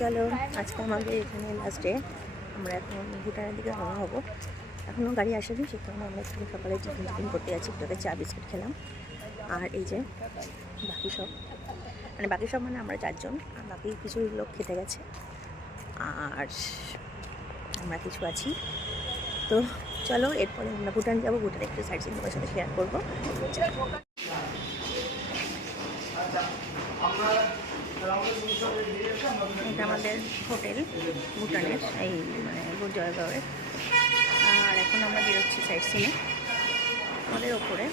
চলো আজকে আমাদের এখানে লাস্ট ডে। আমরা এখন ভুটানের দিকে রওনা হবো। এখনও গাড়ি আসেনি, সে কারণে আমরা একটু সকালে টিফিন করতে যাচ্ছি। একটু চা বিস্কুট খেলাম। আর এই যে বাকি সব মানে আমরা 4 জন, আর বাকি কিছু লোক খেতে গেছে, আর আমরা কিছু আছি। তো চলো এরপরে আমরা ভুটান যাবো। ভুটানে একটু সাইড সিন তোমার সাথে শেয়ার করবো। এটা আমাদের হোটেল ভুটানের, এই মানে জয়গাঁওয়ের। আর এখন আমরা বেরোচ্ছি সাইড সিনে। আমাদের ওপরে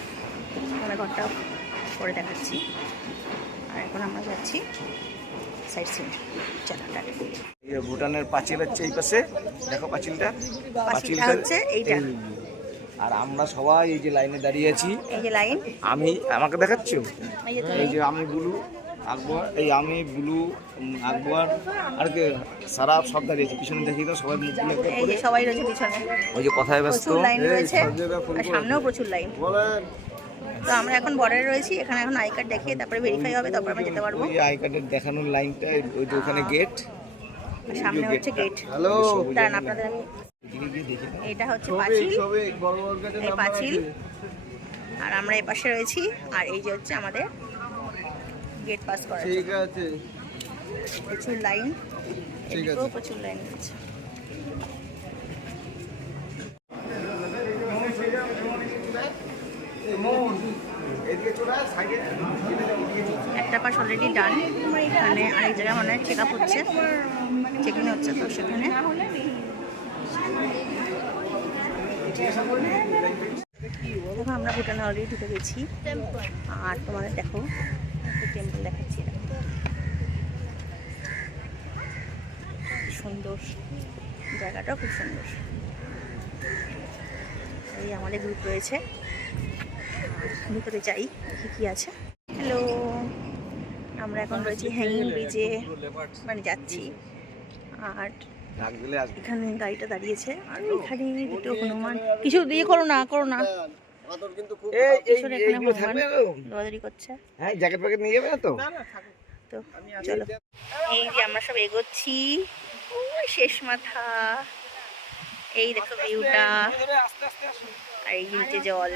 আমরা ঘরটা করে দেখাচ্ছি। আর এখন আমরা যাচ্ছি সাইড সিন। চলো ভুটানের পাঁচিল হচ্ছে এই পাশে, দেখো পাঁচিলটা হচ্ছে এইটা। আর আমরা সবাই এই যে লাইনে দাঁড়িয়ে আছি। এই যে লাইন, আমি আমাকে দেখাচ্ছ, এই যে আমি বুলু আকবর, এই আমি বুলু আকবর আর কে সারা সব দাঁড়িয়েছি। পিছনে দেখি তো সবাই এই যে সবাই রয়েছে পিছনে। ওই যে কথায় ব্যস্ত, লাইন রয়েছে, আর সামনেও প্রচুর লাইন। তো আমরা এখন বর্ডারে রয়েছি। এখানে এখন আই কার্ড দেখিয়ে তারপরে ভেরিফাই হবে, তারপর আমরা যেতে পারবো। ওই আই কার্ডের দেখানোর লাইনটা ওই যে ওখানে গেট, সামনে হচ্ছে গেট। দাঁড়ান আপনাদের আমি, এটা হচ্ছে পাঁচিল, এই পাঁচিল। আর আমরা এই পাশে রয়েছি। আর এই যে হচ্ছে আমাদের গেট পাস করা। ঠিক আছে, প্রচুর লাইন, এদিকেও প্রচুর লাইন রয়েছে। একটা পাশ অলরেডি ডান। এখানে আরেক জায়গায় মনে হয় চেক আপ হচ্ছে, চেকিং হচ্ছে। তো সেখানে দেখো আমরা ভুটানে অলরেডি ঢুকে গেছি। আর তোমাদের দেখো একটা টেম্পল দেখাচ্ছি, সুন্দর জায়গাটাও খুব সুন্দর। এই আমাদের গ্রুপ রয়েছে, ভিতরে যাই দেখি কি আছে। হ্যালো, আমরা এখন রয়েছি হ্যাঙ্গিং ব্রিজে, মানে যাচ্ছি। আর এখানে গাড়িটা দাঁড়িয়েছে। আর এখানে দুটো হনুমান, কিছু দিয়ে করো না দৌড়াদৌড়ি করছে। হ্যাঁ, জ্যাকেট প্যাকেট নিয়ে যাবে না তো? তো চলো, এই যে আমরা সব এগোচ্ছি। ওই শেষ মাথা, এই দেখো ভিউটা। আর এই নিচে জল,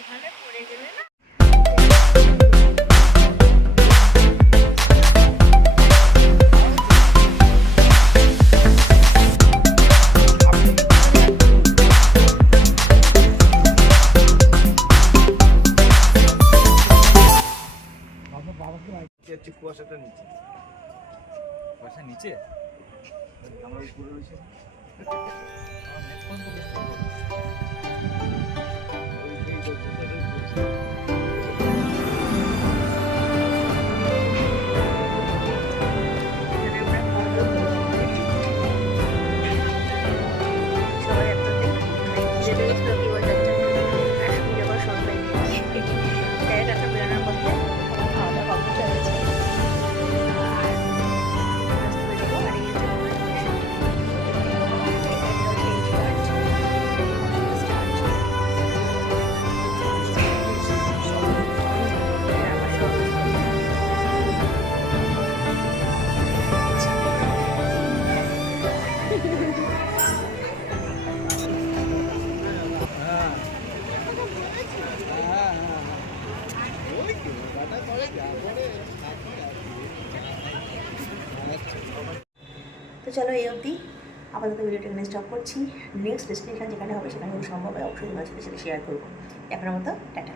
এখানে পড়ে গেলে না। কুয়াশাটা নিচে, কুয়াশা নিচে আমরা উপরে রয়েছি। তো চলো এই অবধি, আপাতত ভিডিওটা এখানে স্টপ করছি। নেক্সট ডেস্টিনেশন যেখানে হবে সেখানে সম্ভব হয় অবশ্যই তোমার সাথে শেয়ার করবো। এখনের মতো টাটা।